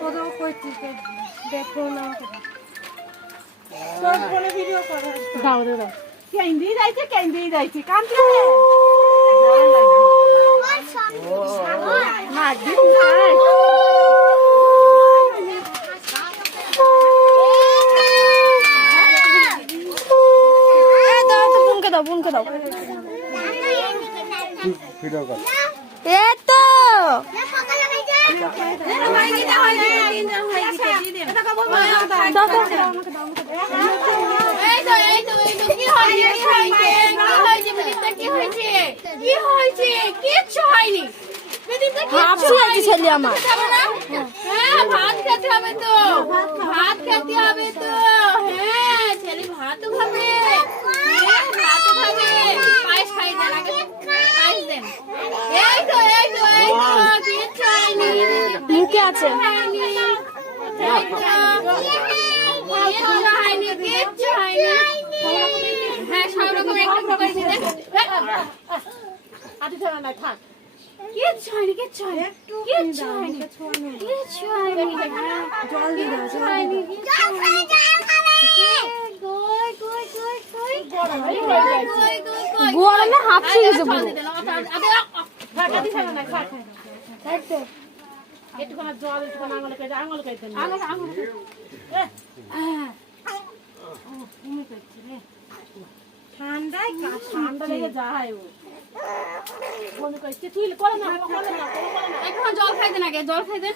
কোথাও কইছিস দেখো না তোর ফোনে ভিডিও করে দাও দাও কেন্দি যাইছে কান্তি না দিন নাই বোনকে দাও ভিডিও কর এই তো ছেলে আমার ভাত খেতে হবে তো ভাত খেতে হবে তো হ্যাঁ ছেলে ভাতও খাবে ভাতও খাবে পায়েস খাই দেন আগে পায়েস দেন এই তো কিচ্ছু হয়নি মুখে আছে কিচ্ছু হয়নি হ্যাঁ সব রকম একটু করে দিতে আদি ধরা না থাক কিচ্ছু হয়নি কিচ্ছু হয়নি জল দিয়ে দাও কিচ্ছু হয়নি গরমে হাঁপছে গেছে একটুখানি জল একটুখানি আঙুল খাইতে ঠান্ডায় ঠান্ডা লেগে যায় ও মনে করছে তুই করে না এখন জল খাইতেন আগে জল খাইতেন